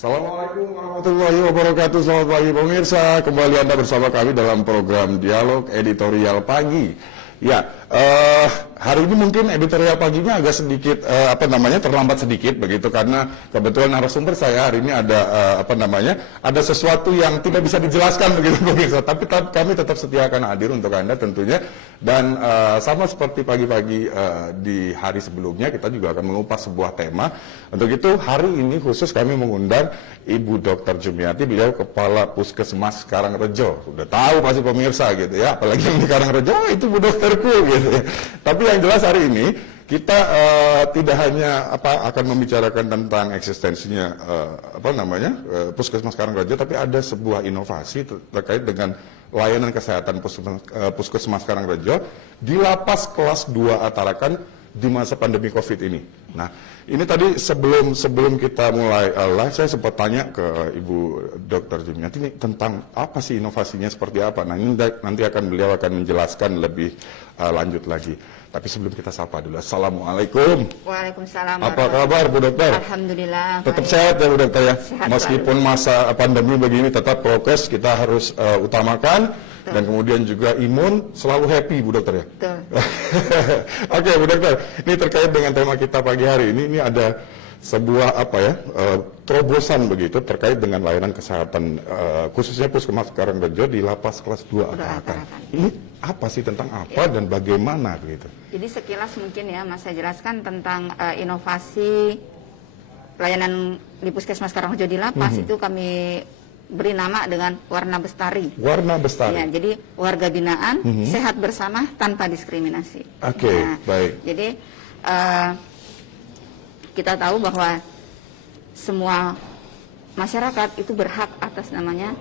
Assalamualaikum warahmatullahi wabarakatuh. Selamat pagi pemirsa. Kembali Anda bersama kami dalam program Dialog Editorial Pagi. Ya, hari ini mungkin editorial paginya agak sedikit terlambat sedikit begitu karena kebetulan narasumber saya hari ini ada ada sesuatu yang tidak bisa dijelaskan begitu pemirsa. Tapi kami tetap setia akan hadir untuk Anda tentunya dan sama seperti pagi-pagi di hari sebelumnya kita juga akan mengupas sebuah tema. Untuk itu hari ini khusus kami mengundang Ibu Dr. Jumiati, beliau Kepala Puskesmas Karangrejo. Sudah tahu pasti pemirsa gitu ya, apalagi yang di Karangrejo, oh, itu Bu Dokterku gitu ya. Tapi yang jelas hari ini kita tidak hanya akan membicarakan tentang eksistensinya Puskesmas Karangrejo, tapi ada sebuah inovasi terkait dengan layanan kesehatan Puskesmas Karangrejo di lapas kelas 2 Tarakan di masa pandemi COVID ini. Nah, ini tadi sebelum kita mulai live, saya sempat tanya ke Ibu Dr. Jumiati ini tentang apa sih inovasinya, seperti apa. Nah, ini nanti beliau akan menjelaskan lebih lanjut lagi. Tapi sebelum kita sapa dulu, Assalamualaikum. Waalaikumsalam. Apa kabar Bu Dokter? Alhamdulillah. Tetap sehat ya Bu Dokter ya? Sehat meskipun selalu. masa pandemi begini, tetap prokes kita harus utamakan. Betul. Dan kemudian juga imun, selalu happy Bu Dokter ya? Betul. Oke Bu Dokter, ini terkait dengan tema kita pagi hari ini ada sebuah terobosan begitu terkait dengan layanan kesehatan khususnya Puskesmas Karangrejo di lapas kelas 2 Tarakan. Ini apa sih, tentang apa dan bagaimana begitu? Jadi sekilas mungkin ya Mas saya jelaskan tentang inovasi layanan di Puskesmas Karangrejo di lapas itu kami beri nama dengan Warna Bestari. Warna Bestari. Ya, jadi warga binaan sehat bersama tanpa diskriminasi. Oke, baik. Jadi kita tahu bahwa semua masyarakat itu berhak atas namanya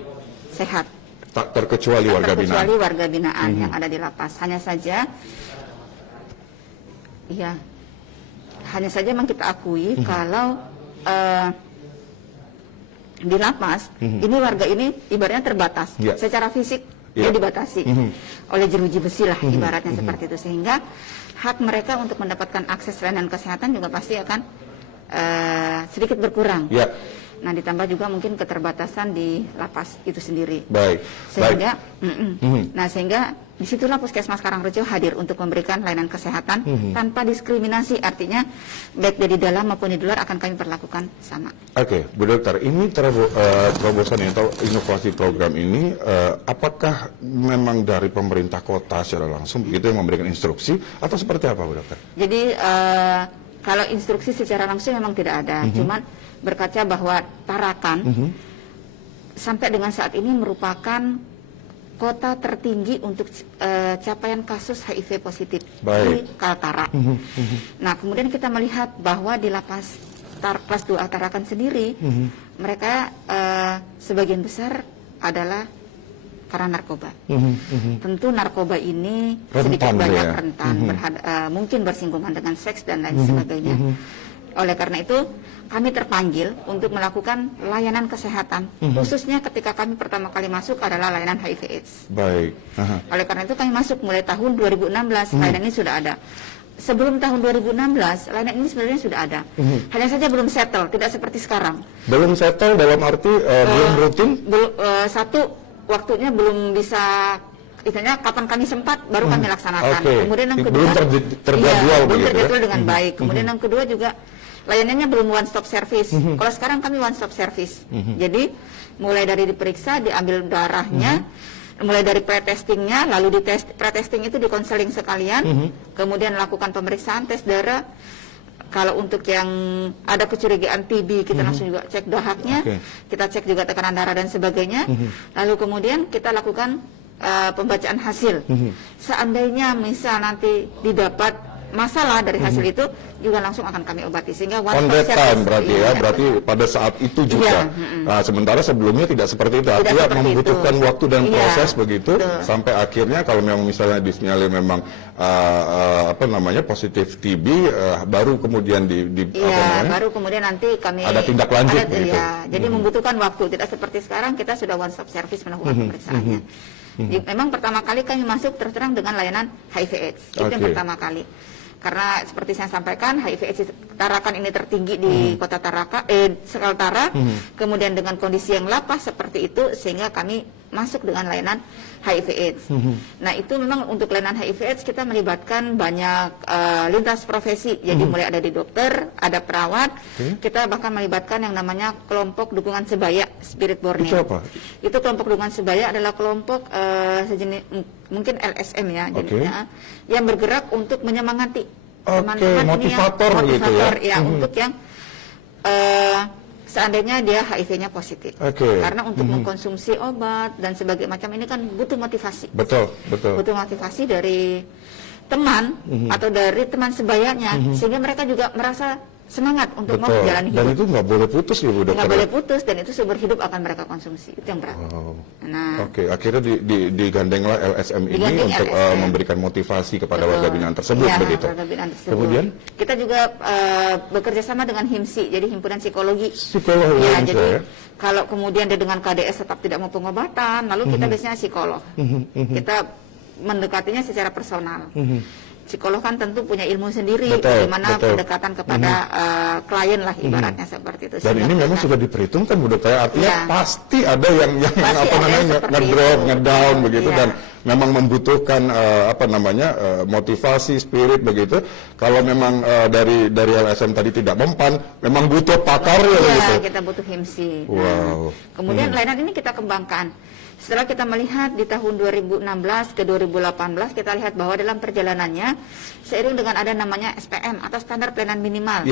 sehat. Tak terkecuali warga binaan. Terkecuali warga binaan yang ada di lapas. Hanya saja memang kita akui kalau di lapas ini warga ini ibaratnya terbatas secara fisik dia dibatasi oleh jeruji besi lah ibaratnya seperti itu, sehingga hak mereka untuk mendapatkan akses layanan kesehatan juga pasti akan sedikit berkurang. Nah, ditambah juga mungkin keterbatasan di lapas itu sendiri. Baik. Sehingga, sehingga disitulah Puskesmas Karangrejo hadir untuk memberikan layanan kesehatan tanpa diskriminasi. Artinya baik dari dalam maupun di luar akan kami perlakukan sama. Oke, Bu Dokter, ini terobosan atau inovasi program ini, apakah memang dari pemerintah kota secara langsung begitu yang memberikan instruksi atau seperti apa, Bu Dokter? Jadi kalau instruksi secara langsung memang tidak ada, cuman berkaca bahwa Tarakan sampai dengan saat ini merupakan kota tertinggi untuk capaian kasus HIV positif di Kaltara. Nah, kemudian kita melihat bahwa di lapas kelas 2 Tarakan sendiri, mereka sebagian besar adalah karena narkoba. Tentu narkoba ini sedikit banyak rentan, mungkin bersinggungan dengan seks dan lain sebagainya. Oleh karena itu, kami terpanggil untuk melakukan layanan kesehatan, khususnya ketika kami pertama kali masuk adalah layanan HIV/AIDS. Baik. Oleh karena itu kami masuk mulai tahun 2016, layanan ini sudah ada. Sebelum tahun 2016, layanan ini sebenarnya sudah ada. Hanya saja belum settle, tidak seperti sekarang. Belum settle dalam arti belum rutin? Satu, waktunya belum bisa, istilahnya kapan kami sempat baru kami laksanakan. Kemudian yang kedua, belum terjadwal belum terjadwal dengan baik. Kemudian yang kedua juga layanannya belum one stop service. Kalau sekarang kami one stop service. Jadi mulai dari diperiksa, diambil darahnya, mulai dari pretestingnya, lalu di pretesting itu dikonseling sekalian, kemudian lakukan pemeriksaan tes darah. Kalau untuk yang ada kecurigaan TB, kita langsung juga cek dahaknya, kita cek juga tekanan darah dan sebagainya. Lalu kemudian kita lakukan pembacaan hasil. Seandainya misal nanti didapat masalah dari hasil itu, juga langsung akan kami obati, sehingga on that time berarti berarti pada saat itu juga. Nah, sementara sebelumnya tidak seperti itu, artinya membutuhkan waktu dan proses begitu sampai akhirnya kalau memang misalnya disinyalir memang positif TB, baru kemudian baru kemudian nanti kami ada tindak lanjut begitu. Jadi membutuhkan waktu, tidak seperti sekarang kita sudah one stop service melakukan pemeriksaannya. Memang pertama kali kami masuk terus terang dengan layanan HIV/AIDS, itu yang pertama kali. Karena seperti saya sampaikan, HIV/AIDS Tarakan ini tertinggi di kota Tarakan, Kaltara. Kemudian dengan kondisi yang lapas seperti itu, sehingga kami masuk dengan layanan HIV/AIDS. Nah, itu memang untuk layanan HIV/AIDS kita melibatkan banyak lintas profesi. Jadi mulai ada di dokter, ada perawat. Kita bahkan melibatkan yang namanya kelompok dukungan sebaya Spirit Borneo. Itu apa? Itu kelompok dukungan sebaya adalah kelompok sejenis mungkin LSM ya, jadinya, yang bergerak untuk menyemangati teman-teman motivator ini yang gitu ya. Ya, untuk yang seandainya dia HIV-nya positif. Karena untuk mengkonsumsi obat dan sebagainya macam ini kan butuh motivasi. Betul. Butuh motivasi dari teman atau dari teman sebayanya, sehingga mereka juga merasa semangat untuk mau menjalani hidup. Dan itu nggak boleh putus ya Bu Dokter? Nggak boleh putus, dan itu seumur hidup akan mereka konsumsi. Itu yang berat. Nah, akhirnya digandenglah LSM ini untuk memberikan motivasi kepada warga binaan tersebut, begitu. Warga binaan tersebut. Kemudian kita juga bekerja sama dengan HIMSI, jadi Himpunan Psikologi. Ya, jadi kalau kemudian dia dengan KDS tetap tidak mau pengobatan, lalu kita biasanya psikolog. Kita mendekatinya secara personal. Psikolog kan tentu punya ilmu sendiri, bagaimana pendekatan kepada klien lah, ibaratnya seperti itu. Dan ini memang sudah diperhitungkan Bu Dokter, artinya pasti ada yang ngedrop, ngedown begitu, dan memang membutuhkan motivasi, spirit begitu. Kalau memang dari LSM tadi tidak mempan, memang butuh pakar ya begitu. Kita butuh HIMSI. Wow. Kemudian layanan ini kita kembangkan. Setelah kita melihat di tahun 2016 ke 2018, kita lihat bahwa dalam perjalanannya seiring dengan ada namanya SPM atau standar pelayanan minimal,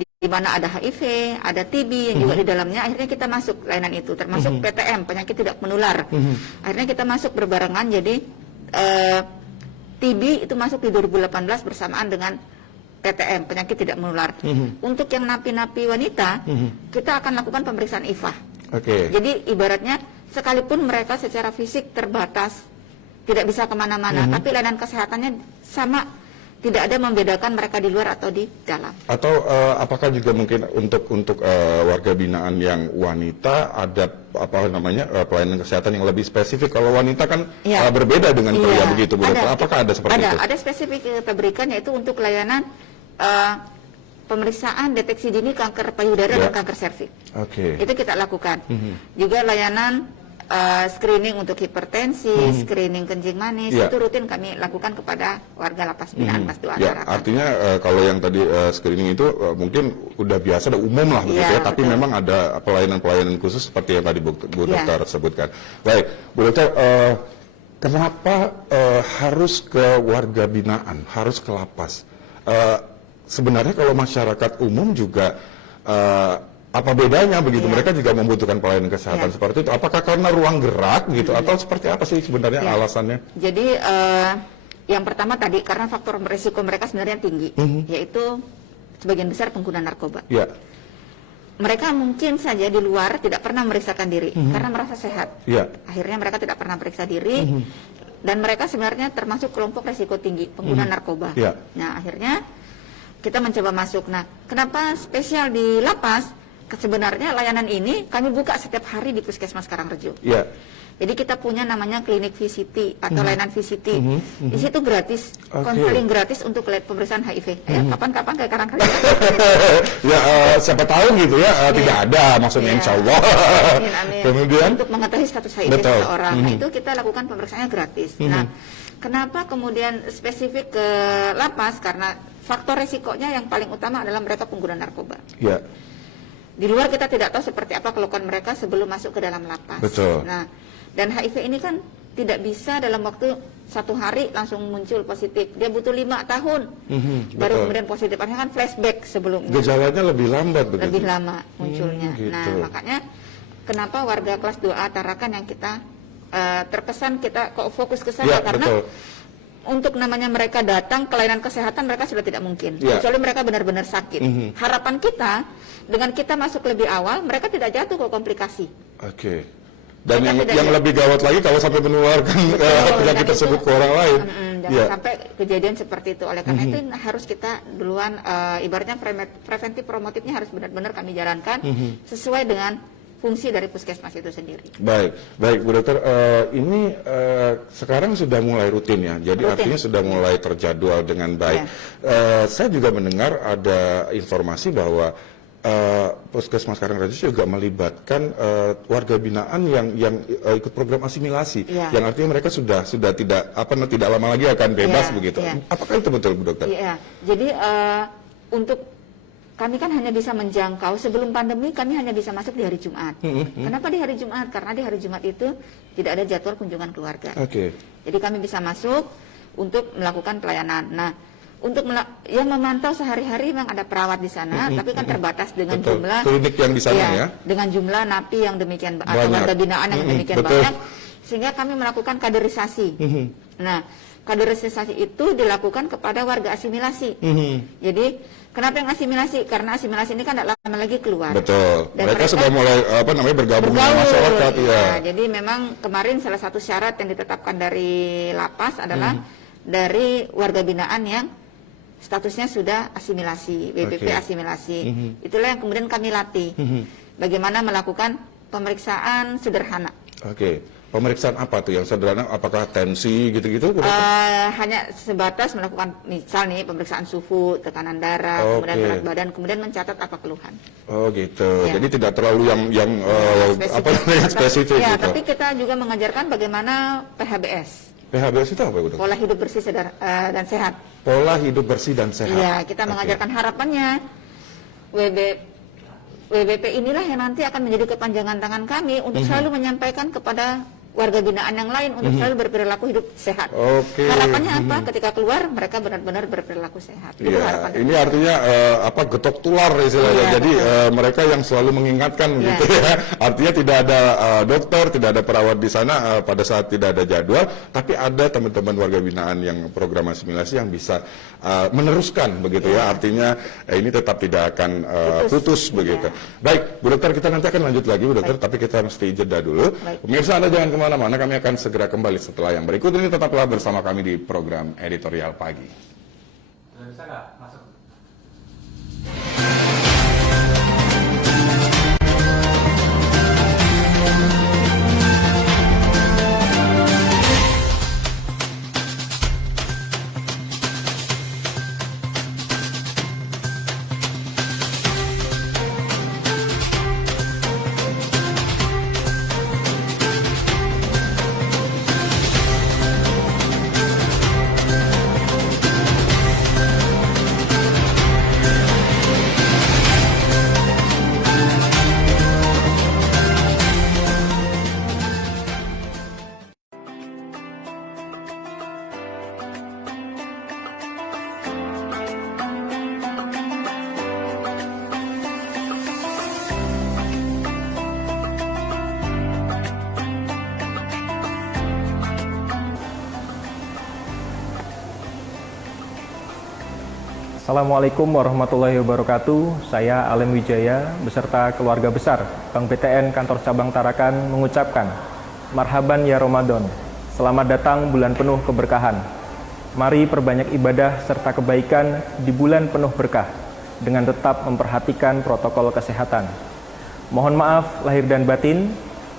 di mana ada HIV, ada TB yang juga di dalamnya, akhirnya kita masuk layanan itu, termasuk PTM, penyakit tidak menular. Akhirnya kita masuk berbarengan, jadi TB itu masuk di 2018 bersamaan dengan PTM, penyakit tidak menular. Untuk yang napi-napi wanita, kita akan lakukan pemeriksaan IFA. Jadi ibaratnya sekalipun mereka secara fisik terbatas, tidak bisa kemana-mana, tapi layanan kesehatannya sama, tidak ada membedakan mereka di luar atau di dalam. Atau apakah juga mungkin untuk warga binaan yang wanita ada pelayanan kesehatan yang lebih spesifik? Kalau wanita kan berbeda dengan pria begitu, Bu Dokter. Apakah ada seperti itu? Ada spesifik yang kita berikan, yaitu untuk layanan pemeriksaan deteksi dini kanker payudara dan kanker serviks. Itu kita lakukan. Juga layanan screening untuk hipertensi, screening kencing manis, itu rutin kami lakukan kepada warga lapas binaan kelas 2 Tarakan. Artinya kalau yang tadi screening itu mungkin udah biasa, udah umum lah begitu ya, tapi memang ada pelayanan-pelayanan khusus seperti yang tadi Bu Dokter sebutkan. Baik, Bu Dokter, kenapa harus ke warga binaan, harus ke lapas? Sebenarnya kalau masyarakat umum juga apa bedanya begitu? Mereka juga membutuhkan pelayanan kesehatan seperti itu. Apakah karena ruang gerak gitu atau seperti apa sih sebenarnya alasannya? Jadi yang pertama tadi karena faktor berisiko mereka sebenarnya tinggi, yaitu sebagian besar pengguna narkoba. Mereka mungkin saja di luar tidak pernah memeriksakan diri karena merasa sehat. Akhirnya mereka tidak pernah periksa diri, dan mereka sebenarnya termasuk kelompok risiko tinggi pengguna narkoba. Nah, akhirnya kita mencoba masuk. Nah, kenapa spesial di lapas? Sebenarnya layanan ini kami buka setiap hari di Puskesmas Karangrejo. Jadi kita punya namanya klinik VCT atau layanan VCT. Di situ gratis, konseling gratis untuk pemeriksaan HIV. Kapan-kapan ke Karangrejo. Siapa tahu gitu ya, tidak ada maksudnya insya Allah. Amin. Kemudian untuk mengetahui status HIV seseorang, nah itu kita lakukan pemeriksaannya gratis. Nah, kenapa kemudian spesifik ke lapas? Karena faktor resikonya yang paling utama adalah mereka pengguna narkoba. Di luar kita tidak tahu seperti apa kelakuan mereka sebelum masuk ke dalam lapas. Nah, dan HIV ini kan tidak bisa dalam waktu 1 hari langsung muncul positif. Dia butuh 5 tahun baru kemudian positif. Artinya kan flashback sebelumnya. Gejalanya lebih lambat begitu. Lebih lama munculnya. Nah, makanya kenapa warga kelas 2A Tarakan yang kita terkesan kita kok fokus ke sana, karena untuk namanya mereka datang ke layanan kesehatan mereka sudah tidak mungkin, kecuali mereka benar-benar sakit. Harapan kita dengan kita masuk lebih awal, mereka tidak jatuh ke komplikasi. Dan yang lebih gawat lagi kalau sampai menularkan penyakit tersebut ke orang lain. Jangan sampai kejadian seperti itu. Oleh karena itu harus kita duluan, ibaratnya preventif promotifnya harus benar-benar kami jalankan sesuai dengan fungsi dari puskesmas itu sendiri. Baik, baik Bu Dokter, ini sekarang sudah mulai rutin ya, jadi Rutin. artinya sudah mulai terjadwal dengan baik. Saya juga mendengar ada informasi bahwa Puskesmas Karangraja juga melibatkan warga binaan yang ikut program asimilasi, yang artinya mereka sudah tidak lama lagi akan bebas begitu. Apakah itu betul Bu Dokter? Iya, jadi untuk kami kan hanya bisa menjangkau, sebelum pandemi kami hanya bisa masuk di hari Jumat. Kenapa di hari Jumat? Karena di hari Jumat itu tidak ada jadwal kunjungan keluarga. Jadi kami bisa masuk untuk melakukan pelayanan. Nah, untuk yang memantau sehari-hari memang ada perawat di sana, tapi kan terbatas dengan jumlah klinik yang di sana ya. Dengan jumlah napi yang demikian atau warga binaan yang demikian banyak, sehingga kami melakukan kaderisasi. Nah, kaderisasi itu dilakukan kepada warga asimilasi. Jadi kenapa yang asimilasi? Karena asimilasi ini kan tidak lama lagi keluar. Betul. Dan mereka sudah mulai bergabung dengan masyarakat ya. Jadi memang kemarin salah satu syarat yang ditetapkan dari lapas adalah dari warga binaan yang statusnya sudah asimilasi, WPP asimilasi. Itulah yang kemudian kami latih. Bagaimana melakukan pemeriksaan sederhana. Pemeriksaan apa tuh yang sederhana? Apakah tensi gitu-gitu? Hanya sebatas melakukan misal nih pemeriksaan suhu, tekanan darah, kemudian berat badan, kemudian mencatat apa keluhan. Oh gitu. Jadi tidak terlalu yang spesifik. Ya, gitu. tapi kita juga mengajarkan bagaimana PHBS. PHBS itu apa Bu? Pola hidup bersih dan sehat. Pola hidup bersih dan sehat. Iya, kita mengajarkan harapannya WBP inilah yang nanti akan menjadi kepanjangan tangan kami untuk selalu menyampaikan kepada warga binaan yang lain untuk selalu berperilaku hidup sehat. Harapannya apa? Ketika keluar mereka benar-benar berperilaku sehat. Itu harapannya. Ini artinya getok tular istilahnya. Jadi mereka yang selalu mengingatkan gitu ya. Artinya tidak ada dokter, tidak ada perawat di sana pada saat tidak ada jadwal, tapi ada teman-teman warga binaan yang program asimilasi yang bisa meneruskan begitu ya. Artinya ini tetap tidak akan putus begitu. Baik, Bu Dokter, kita nanti akan lanjut lagi Bu Dokter, tapi kita mesti jeda dulu. Pemirsa, Anda jangan kemana-mana, kami akan segera kembali setelah yang berikut ini. Tetaplah bersama kami di program Editorial Pagi. Bisa nggak masuk? Assalamualaikum warahmatullahi wabarakatuh. Saya Alem Wijaya beserta keluarga besar Bank BTN Kantor Cabang Tarakan mengucapkan Marhaban ya Ramadan. Selamat datang bulan penuh keberkahan. Mari perbanyak ibadah serta kebaikan di bulan penuh berkah dengan tetap memperhatikan protokol kesehatan. Mohon maaf lahir dan batin.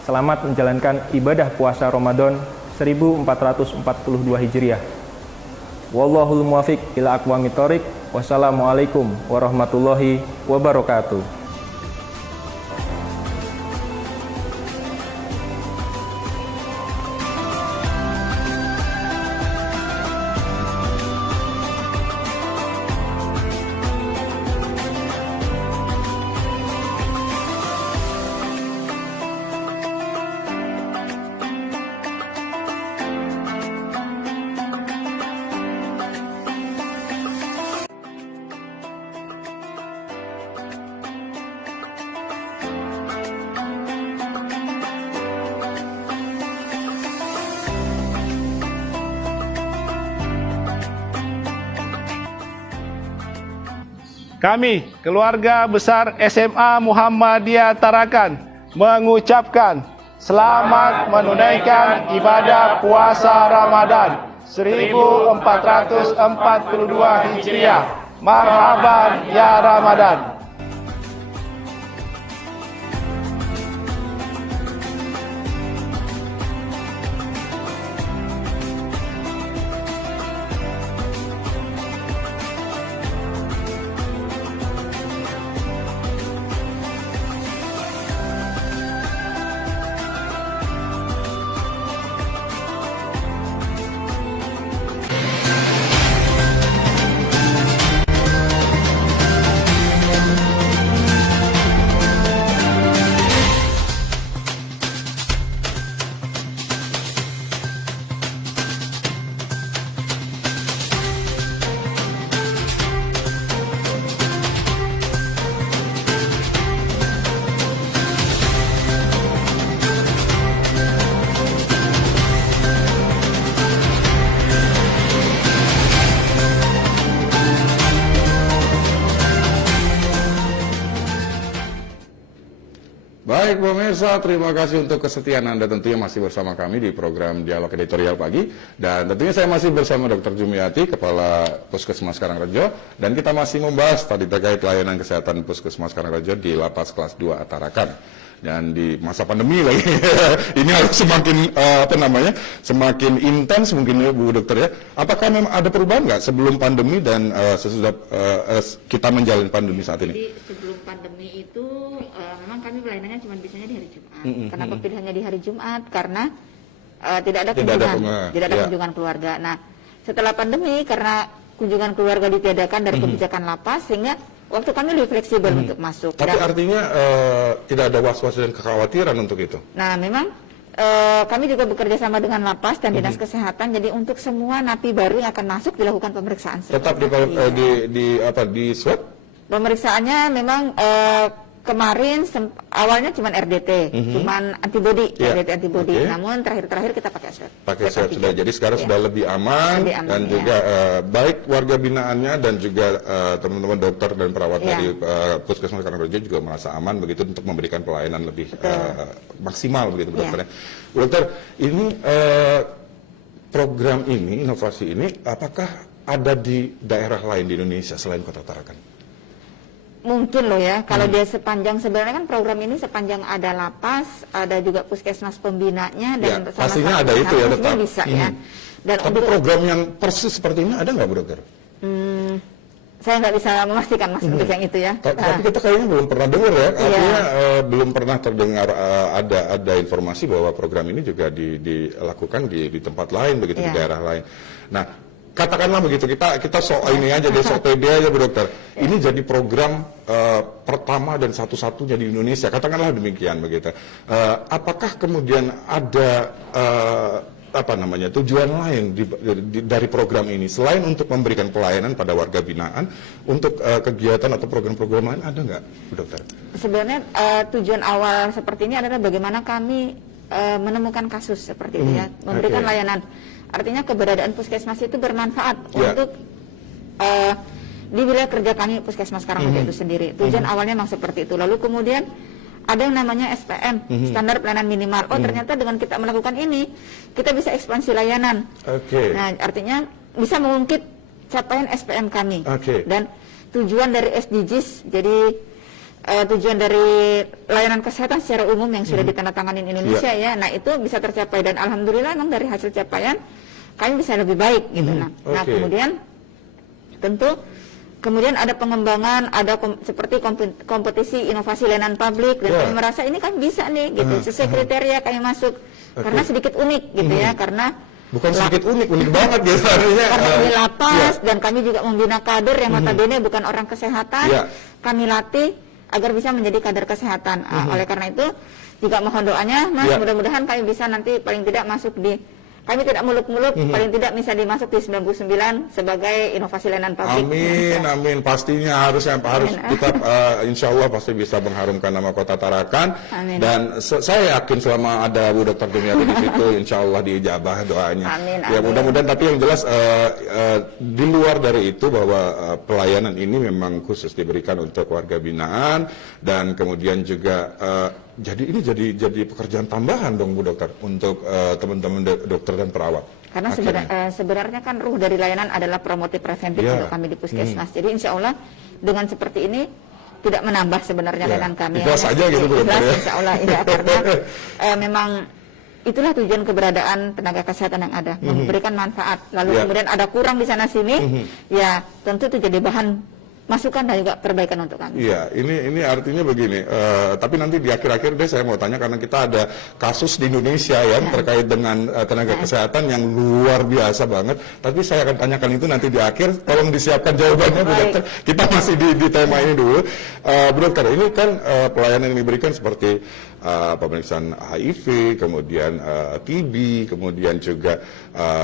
Selamat menjalankan ibadah puasa Ramadan 1442 Hijriah. Wallahul muwafiq ila aqwamit thoriq. Wassalamualaikum warahmatullahi wabarakatuh. Kami, keluarga besar SMA Muhammadiyah Tarakan, mengucapkan selamat menunaikan ibadah puasa Ramadan 1442 Hijriah. Marhaban ya Ramadan. Baik pemirsa, terima kasih untuk kesetiaan Anda tentunya masih bersama kami di program Dialog Editorial Pagi. Dan tentunya saya masih bersama Dr. Jumiati, Kepala Puskesmas Karangrejo. Dan kita masih membahas tadi terkait layanan kesehatan Puskesmas Karangrejo di Lapas Kelas 2 Tarakan. Dan di masa pandemi lagi, ini harus semakin semakin intens mungkin ya Bu Dokter ya. Apakah memang ada perubahan nggak sebelum pandemi dan sesudah kita menjalani pandemi saat ini? Jadi sebelum pandemi itu memang kami pelayanannya cuma bisanya di hari Jumat. Kenapa pilihannya di hari Jumat? Karena tidak ada kunjungan keluarga. Nah, setelah pandemi karena kunjungan keluarga ditiadakan dari kebijakan lapas, sehingga waktu kami lebih fleksibel untuk masuk. Tapi artinya tidak ada was-was dan kekhawatiran untuk itu? Nah, memang kami juga bekerja sama dengan lapas dan dinas kesehatan. Jadi untuk semua napi baru yang akan masuk dilakukan pemeriksaan. Tetap di swab? Pemeriksaannya memang kemarin awalnya cuma RDT, cuman antibody, RDT antibody. Namun terakhir kita pakai swab. Pakai swab sudah. Jadi sekarang sudah lebih aman dan juga baik warga binaannya dan juga teman-teman dokter dan perawat dari Puskesmas Karangrejo juga merasa aman begitu untuk memberikan pelayanan lebih maksimal begitu dokternya. Dokter, ini program ini, inovasi ini, apakah ada di daerah lain di Indonesia selain Kota Tarakan? Mungkin loh ya, kalau dia sebenarnya kan program ini sepanjang ada lapas, ada juga puskesmas pembinanya dan pastinya ada itu ya tetap. Bisa ya. Dan tapi program yang persis seperti ini ada nggak Bu Dokter? Saya nggak bisa memastikan Mas untuk yang itu ya. Tapi kita kayaknya belum pernah dengar ya, artinya belum pernah terdengar ada informasi bahwa program ini juga dilakukan di tempat lain begitu di daerah lain. Nah, katakanlah begitu, kita ini aja deh, pede aja Bu Dokter. Ini jadi program pertama dan satu-satunya di Indonesia, katakanlah demikian begitu. Apakah kemudian ada tujuan lain dari program ini selain untuk memberikan pelayanan pada warga binaan, untuk kegiatan atau program-program lain ada nggak Bu Dokter? Sebenarnya tujuan awal seperti ini adalah bagaimana kami menemukan kasus seperti itu ya, memberikan layanan. Artinya keberadaan puskesmas itu bermanfaat untuk di wilayah kerja kami Puskesmas Karangrejo itu sendiri. Tujuan awalnya memang seperti itu. Lalu kemudian ada yang namanya SPM, standar pelayanan minimal. Ternyata dengan kita melakukan ini, kita bisa ekspansi layanan. Nah, artinya bisa mengungkit capaian SPM kami. Dan tujuan dari SDGs, jadi tujuan dari layanan kesehatan secara umum yang sudah ditandatangani Indonesia ya. Nah, itu bisa tercapai dan alhamdulillah memang dari hasil capaian kami bisa lebih baik gitu. Nah, kemudian tentu kemudian ada pengembangan, ada seperti kompetisi inovasi layanan publik dan kami merasa ini kan bisa nih gitu. Sesuai kriteria kami masuk karena sedikit unik gitu ya, karena bukan sedikit unik banget gitu artinya. Karena ini lapas dan kami juga membina kader yang notabene bukan orang kesehatan. Kami latih agar bisa menjadi kader kesehatan. Oleh karena itu juga mohon doanya Mas, mudah-mudahan kami bisa nanti paling tidak masuk kami tidak muluk-muluk, paling tidak bisa dimasuk di 99 sebagai inovasi layanan publik. Amin, pastinya harus kita insya Allah pasti bisa mengharumkan nama Kota Tarakan. Dan saya yakin selama ada Bu Dr. Jumiati di situ, insya Allah diijabah doanya. Ya mudah-mudahan, tapi yang jelas di luar dari itu bahwa pelayanan ini memang khusus diberikan untuk warga binaan dan kemudian juga jadi ini jadi pekerjaan tambahan dong Bu Dokter untuk teman-teman dokter dan perawat. Karena sebenarnya kan ruh dari layanan adalah promotif preventif untuk kami di Puskesmas. Jadi insya Allah dengan seperti ini tidak menambah sebenarnya layanan kami. Ikhlas saja gitu Bu Dokter ya. Insya Allah ya, karena memang itulah tujuan keberadaan tenaga kesehatan yang ada, memberikan manfaat. Lalu kemudian ada kurang di sana sini, ya tentu itu jadi bahan masukan dan juga perbaikan untuk kami. Iya, ini artinya begini. Tapi nanti di akhir-akhir deh saya mau tanya, karena kita ada kasus di Indonesia ya terkait dengan tenaga kesehatan yang luar biasa banget. Tapi saya akan tanyakan itu nanti di akhir. Tolong disiapkan jawabannya Bu Dokter. Kita masih di tema ini dulu. Bu Dokter, ini kan pelayanan yang diberikan seperti pemeriksaan HIV, kemudian TB, kemudian juga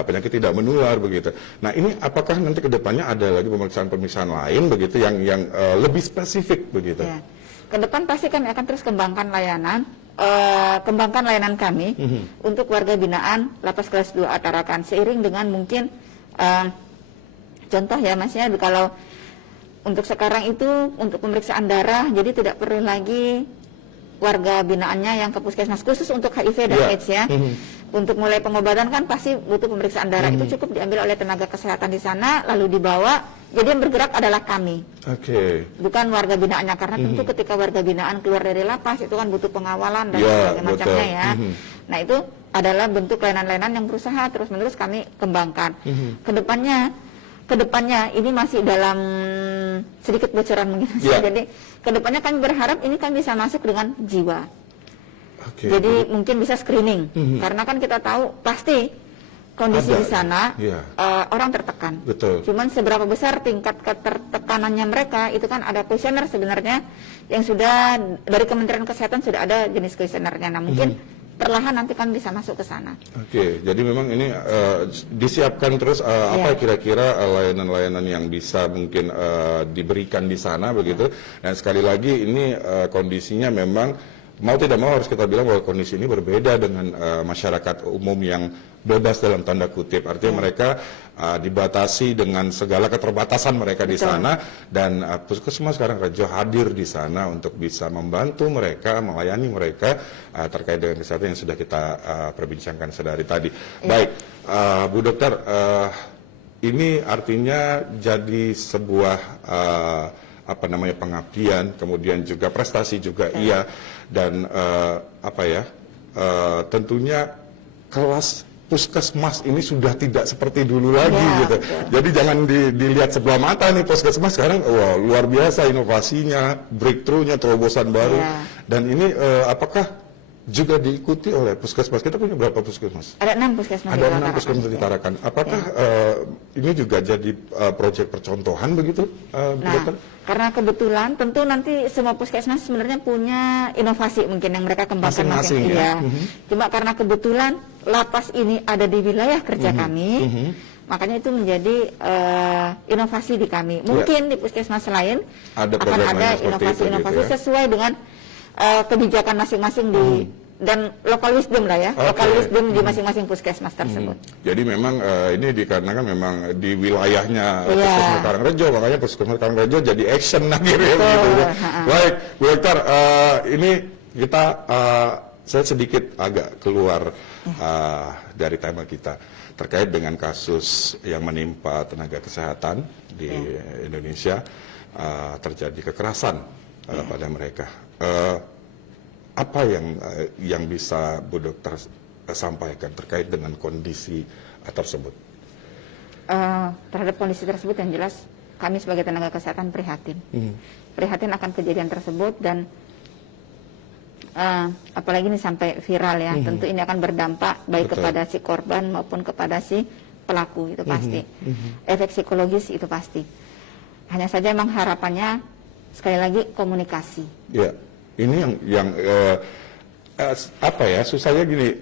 penyakit tidak menular begitu. Nah, ini apakah nanti kedepannya ada lagi pemeriksaan lain begitu yang lebih spesifik begitu? Ya. Ke depan pasti kami akan terus kembangkan layanan kami untuk warga binaan Lapas Kelas 2 Tarakan, seiring dengan mungkin contoh ya Mas ya, kalau untuk sekarang itu untuk pemeriksaan darah, jadi tidak perlu lagi warga binaannya yang ke puskesmas khusus untuk HIV dan AIDS ya. Untuk mulai pengobatan kan pasti butuh pemeriksaan darah, itu cukup diambil oleh tenaga kesehatan di sana lalu dibawa. Jadi yang bergerak adalah kami, bukan warga binaannya, karena tentu ketika warga binaan keluar dari lapas itu kan butuh pengawalan dan sebagainya macamnya ya. Nah itu adalah bentuk layanan-layanan yang berusaha terus-menerus kami kembangkan. Kedepannya ini masih dalam sedikit bocoran mungkin. Jadi kedepannya kami berharap ini kan bisa masuk dengan jiwa. Jadi mungkin bisa screening, karena kan kita tahu pasti kondisi di sana orang tertekan. Cuman seberapa besar tingkat ketertekanannya mereka itu kan ada kuesioner sebenarnya yang sudah dari Kementerian Kesehatan sudah ada jenis kuesionernya. Nah mungkin perlahan nanti kan bisa masuk ke sana. Jadi memang ini disiapkan terus apa kira-kira layanan-layanan yang bisa mungkin diberikan di sana begitu. Dan sekali lagi ini kondisinya memang mau tidak mau harus kita bilang bahwa kondisi ini berbeda dengan masyarakat umum yang bebas dalam tanda kutip. Artinya mereka dibatasi dengan segala keterbatasan mereka di sana, dan Puskesmas Karangrejo hadir di sana untuk bisa membantu mereka, melayani mereka terkait dengan kesehatan yang sudah kita perbincangkan sedari tadi. Baik, Bu Dokter, ini artinya jadi sebuah pengabdian, kemudian juga prestasi juga dan tentunya kelas puskesmas ini sudah tidak seperti dulu lagi gitu. Jadi jangan dilihat sebelah mata nih puskesmas sekarang, wah luar biasa inovasinya, breakthrough-nya, terobosan baru. Dan ini apakah juga diikuti oleh puskesmas? Kita punya berapa puskesmas? Ada 6 puskesmas. Ada 6 puskesmas di Tarakan. Apakah ini juga jadi proyek percontohan begitu, Dokter? Karena kebetulan tentu nanti semua puskesmas sebenarnya punya inovasi mungkin yang mereka kembangkan masing-masing. Cuma karena kebetulan lapas ini ada di wilayah kerja kami, makanya itu menjadi inovasi di kami. Mungkin di puskesmas lain akan ada inovasi-inovasi sesuai dengan kebijakan masing-masing di dan local wisdom lah ya, local wisdom di masing-masing puskesmas tersebut. Jadi memang ini dikarenakan memang di wilayahnya Puskesmas Karangrejo, makanya Puskesmas Karangrejo jadi action akhirnya gitu. Baik, Bu Dokter, ini kita saya sedikit agak keluar dari tema kita terkait dengan kasus yang menimpa tenaga kesehatan di Indonesia, terjadi kekerasan pada mereka. Apa yang bisa Bu Dokter sampaikan terkait dengan kondisi tersebut? Terhadap kondisi tersebut yang jelas kami sebagai tenaga kesehatan prihatin. Prihatin akan kejadian tersebut dan apalagi ini sampai viral ya, tentu ini akan berdampak baik kepada si korban maupun kepada si pelaku, itu pasti. Efek psikologis itu pasti. Hanya saja memang harapannya sekali lagi komunikasi. Ini yang susahnya gini,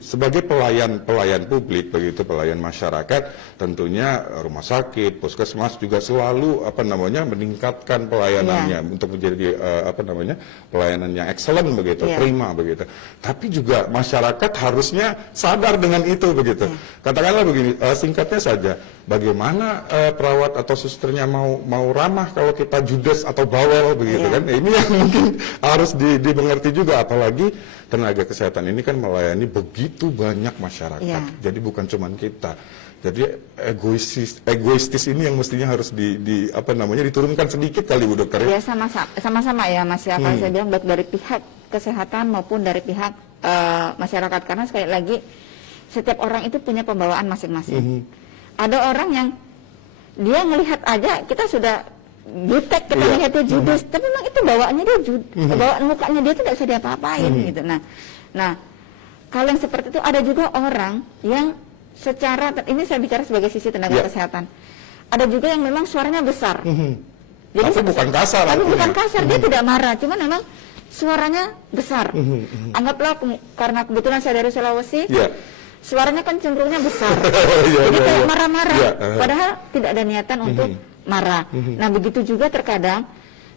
sebagai pelayan publik begitu, pelayan masyarakat, tentunya rumah sakit, puskesmas juga selalu meningkatkan pelayanannya untuk menjadi pelayanan yang excellent begitu, prima begitu. Tapi juga masyarakat harusnya sadar dengan itu begitu. Katakanlah begini, singkatnya saja, bagaimana perawat atau susternya mau ramah kalau kita judes atau bawel begitu kan? Ini yang mungkin harus dimengerti juga, apalagi tenaga kesehatan ini kan melayani begitu banyak masyarakat. Jadi bukan cuma kita. Jadi egoistis ini yang mestinya harus diturunkan sedikit kali, Bu Dokter. Ya sama-sama ya Mas ya. Kalau saya bilang baik dari pihak kesehatan maupun dari pihak masyarakat, karena sekali lagi setiap orang itu punya pembawaan masing-masing. Ada orang yang dia melihat aja kita sudah jutek, kita lihat dia judes, tapi memang itu bawaannya dia bawaan mukanya dia tidak bisa diapa-apain gitu. Nah, kalau yang seperti itu ada juga orang yang secara, ini saya bicara sebagai sisi tenaga kesehatan, ada juga yang memang suaranya besar. Jadi tapi bukan kasar. Tapi bukan kasar, dia tidak marah, cuman memang suaranya besar. Anggaplah karena kebetulan saya dari Sulawesi, suaranya kan cenderungnya besar. Jadi kayak marah-marah, padahal tidak ada niatan untuk marah. Nah begitu juga terkadang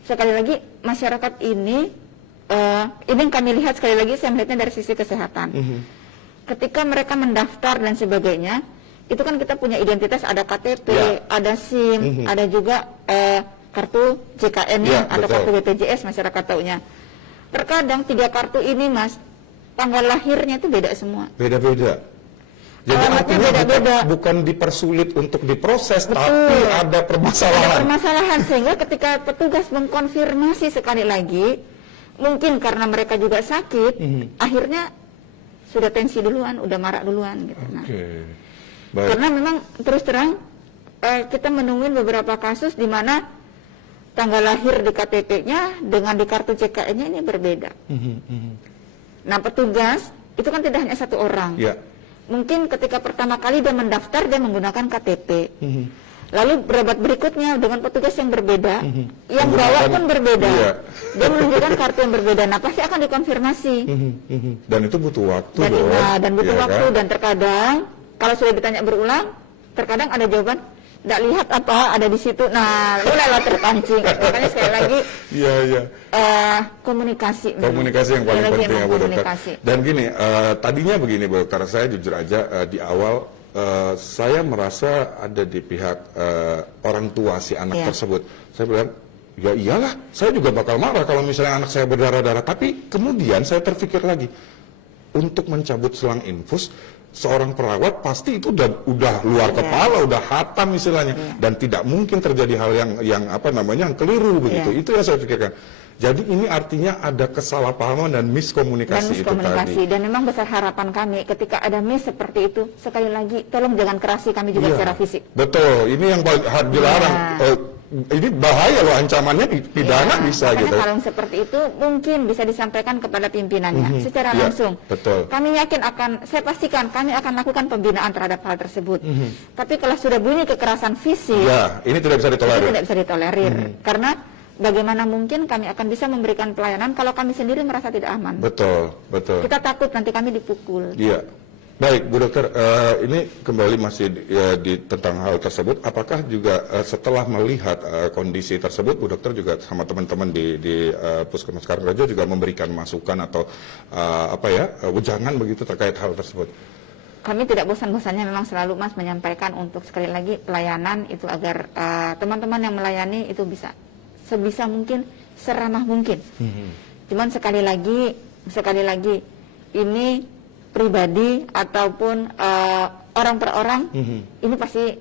sekali lagi masyarakat ini yang kami lihat, sekali lagi saya melihatnya dari sisi kesehatan. Ketika mereka mendaftar dan sebagainya, itu kan kita punya identitas, ada KTP, ada SIM, ada juga kartu JKN-nya atau kartu BPJS, masyarakat taunya. Terkadang 3 kartu ini, Mas, tanggal lahirnya itu beda semua. Beda-beda. Jadi Alamatnya artinya beda-beda. bukan dipersulit untuk diproses, Betul. tapi ada Ada permasalahan. permasalahan sehingga ketika petugas mengkonfirmasi sekali lagi, mungkin karena mereka juga sakit, akhirnya sudah tensi duluan, udah marak duluan gitu. Nah, Oke. Baik. karena memang terus terang kita menemuin beberapa kasus di mana tanggal lahir di KTP-nya dengan di kartu CKN-nya ini berbeda. Nah, petugas itu kan tidak hanya satu orang. Ya. Mungkin ketika pertama kali dia mendaftar dia menggunakan KTP. Lalu berobat berikutnya dengan petugas yang berbeda, yang bawa pun berbeda. Iya. Dia menunjukkan kartu yang berbeda. Nah, pasti akan dikonfirmasi. Dan itu butuh waktu Dan, dong. dan butuh Iya waktu kan? dan terkadang kalau sudah ditanya berulang, terkadang ada jawaban tidak lihat apa ada di situ. Nah, mulailah terpancing. Makanya sekali lagi Iya. komunikasi. Komunikasi yang paling Sekali lagi penting ya emang Bu Dokter. komunikasi. Dan gini, tadinya begini Bu Dokter, saya jujur aja di awal saya merasa ada di pihak orang tua si anak Iya. tersebut. Saya bilang, ya iyalah, saya juga bakal marah kalau misalnya anak saya berdarah-darah. Tapi kemudian saya terpikir lagi, untuk mencabut selang infus, seorang perawat pasti itu udah luar Iya. kepala, udah hatam istilahnya, dan tidak mungkin terjadi hal yang keliru begitu. Iya. Itu yang saya pikirkan. Jadi ini artinya ada kesalahpahaman dan miskomunikasi, itu tadi. Dan memang besar harapan kami ketika ada miss seperti itu, sekali lagi tolong jangan kerasi kami juga Iya. secara fisik. Betul, ini yang harus dilarang. Iya. Ini bahaya loh, ancamannya pidana Ya, bisa makanya gitu. kalau yang seperti itu mungkin bisa disampaikan kepada pimpinannya secara Iya, langsung. betul. Kami yakin saya pastikan kami akan lakukan pembinaan terhadap hal tersebut. Tapi kalau sudah bunyi kekerasan fisik, Ya, ini tidak bisa itu ditolerir. tidak bisa ditolerir. Karena bagaimana mungkin kami akan bisa memberikan pelayanan kalau kami sendiri merasa tidak aman. Betul. Kita takut nanti kami dipukul. Iya. Baik, Bu Dokter, ini kembali masih tentang hal tersebut. Apakah juga setelah melihat kondisi tersebut, Bu Dokter juga sama teman-teman di Puskesmas Karangrejo juga memberikan masukan atau wejangan begitu terkait hal tersebut? Kami tidak bosan-bosannya memang selalu Mas menyampaikan untuk sekali lagi pelayanan itu agar teman-teman yang melayani itu bisa sebisa mungkin, seramah mungkin. Cuman sekali lagi ini pribadi ataupun orang per orang ini pasti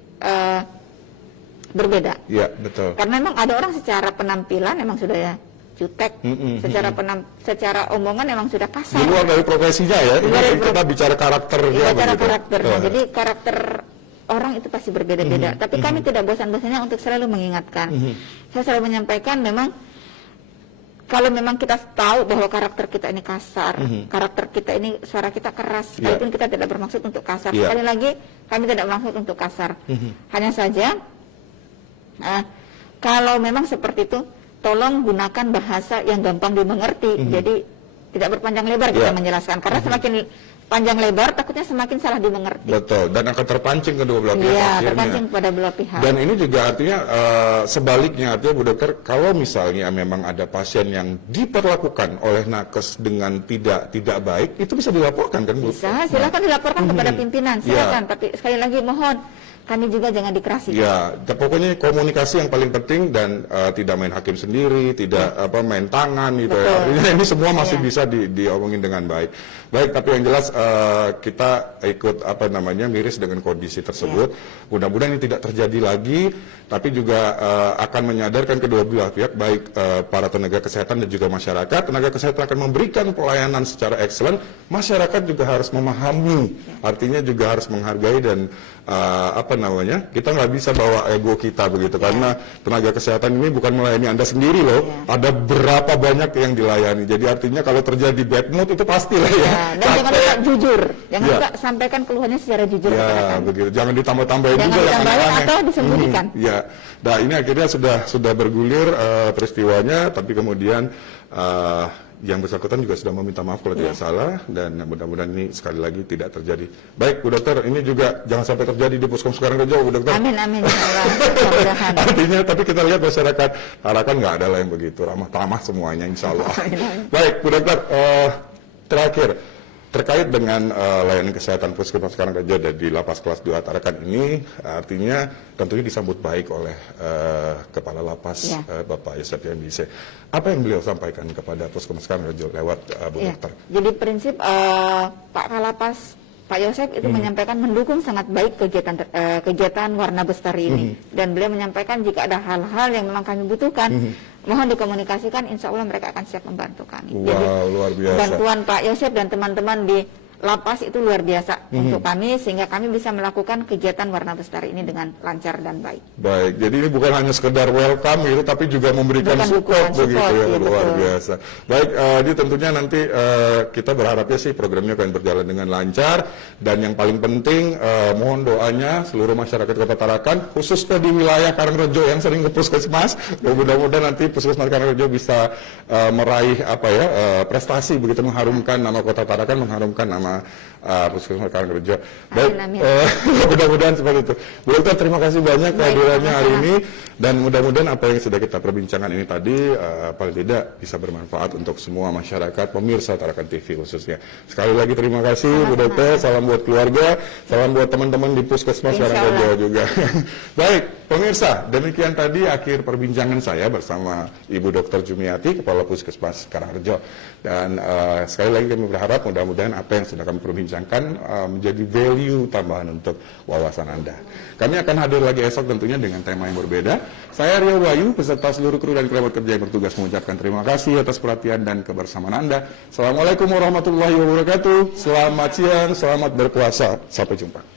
berbeda. Iya, betul. Karena memang ada orang secara penampilan memang sudah ya jutek, secara omongan memang sudah kasar. Di luar dari profesinya ya, Di luar dari kita bicara karakternya Bicara begitu. karakter. Nah, jadi karakter orang itu pasti berbeda-beda. Tapi kami tidak bosan-bosannya untuk selalu mengingatkan. Saya selalu menyampaikan memang kalau memang kita tahu bahwa karakter kita ini kasar, karakter kita ini suara kita keras, sekalipun kita tidak bermaksud untuk kasar. Iya. Sekali lagi kami tidak bermaksud untuk kasar. Hanya saja kalau memang seperti itu, tolong gunakan bahasa yang gampang dimengerti. Jadi tidak berpanjang lebar kita menjelaskan. Karena semakin panjang lebar takutnya semakin salah dimengerti. Betul, dan akan terpancing kedua belah pihak Iya, akhirnya. terpancing pada belah pihak. Dan ini juga artinya sebaliknya, artinya Bu Dokter, kalau misalnya memang ada pasien yang diperlakukan oleh nakes dengan tidak baik, itu bisa dilaporkan kan Bu? Bisa, silakan dilaporkan kepada pimpinan, silakan. Tapi sekali lagi mohon kami juga jangan dikerasi. Ya, pokoknya komunikasi yang paling penting dan tidak main hakim sendiri, tidak main tangan gitu. Betul. Ya. Artinya ini semua masih Iya. bisa diomongin dengan baik. Baik, tapi yang jelas kita ikut miris dengan kondisi tersebut. Mudah-mudahan ini tidak terjadi lagi, tapi juga akan menyadarkan kedua belah pihak, baik para tenaga kesehatan dan juga masyarakat. Tenaga kesehatan akan memberikan pelayanan secara excellent, masyarakat juga harus memahami, artinya juga harus menghargai dan kita nggak bisa bawa ego kita begitu, karena tenaga kesehatan ini bukan melayani Anda sendiri loh, ada berapa banyak yang dilayani. Jadi artinya kalau terjadi bad mood itu pastilah ya. Dan jangan lupa jujur, jangan lupa sampaikan keluhannya secara jujur kepada Ya, kami. begitu. Jangan ditambah-tambahin Jangan juga yang ditambahin aneh-aneh. atau disembunyikan. Ya. Nah, ini akhirnya sudah bergulir peristiwanya, tapi kemudian yang bersangkutan juga sudah meminta maaf kalau tidak salah, dan mudah-mudahan ini sekali lagi tidak terjadi. Baik, Bu Dokter, ini juga jangan sampai terjadi di Puskesmas Karangrejo, Bu Dokter. Amin, insyaallah. Mudah-mudahan. Artinya, tapi kita lihat masyarakat Tarakan nggak ada lah yang begitu ramah tamah semuanya, insya Allah. Baik, Bu Dokter, terakhir terkait dengan layanan kesehatan Puskesmas Karangrejo di Lapas Kelas 2 Tarakan ini, artinya tentunya disambut baik oleh Kepala Lapas Bapak Yosep Yambise. Apa yang beliau sampaikan kepada Puskesmas Karangrejo lewat Bu Dokter? Jadi prinsip Pak Kalapas Pak Yosep itu menyampaikan mendukung sangat baik kegiatan Warna Bestari ini, dan beliau menyampaikan jika ada hal-hal yang memang kami butuhkan, mohon dikomunikasikan, insya Allah mereka akan siap membantu kami. Wow, jadi luar biasa. bantuan Pak Yosep dan teman-teman di lapas itu luar biasa untuk kami, sehingga kami bisa melakukan kegiatan Warna Bestari ini dengan lancar dan baik. Baik, jadi ini bukan hanya sekedar welcome gitu, tapi juga memberikan support begitu ya, iya, luar betul. biasa. Baik, ini tentunya nanti kita berharapnya sih programnya akan berjalan dengan lancar, dan yang paling penting mohon doanya seluruh masyarakat Kota Tarakan, khususnya di wilayah Karangrejo yang sering ke Puskesmas, mudah-mudahan nanti Puskesmas Karangrejo bisa meraih prestasi begitu, mengharumkan nama Kota Tarakan, mengharumkan nama Puskesmas Karangrejo. Baik, mudah-mudahan seperti itu. Bu Dokter, terima kasih banyak kehadirannya hari ini, dan mudah-mudahan apa yang sudah kita perbincangkan ini tadi paling tidak bisa bermanfaat untuk semua masyarakat pemirsa Tarakan TV khususnya. Sekali lagi terima kasih Bu Dokter, salam buat keluarga, salam buat teman-teman di Puskesmas Karangrejo juga. Baik, pemirsa, demikian tadi akhir perbincangan saya bersama Ibu Dokter Jumiati, Kepala Puskesmas Karangrejo. Dan sekali lagi kami berharap mudah-mudahan apa yang sudah kami perbincangkan menjadi value tambahan untuk wawasan Anda. Kami akan hadir lagi esok tentunya dengan tema yang berbeda. Saya Rio Bayu beserta seluruh kru dan kerabat kerja yang bertugas mengucapkan terima kasih atas perhatian dan kebersamaan Anda. Assalamualaikum warahmatullahi wabarakatuh. Selamat siang, selamat berpuasa. Sampai jumpa.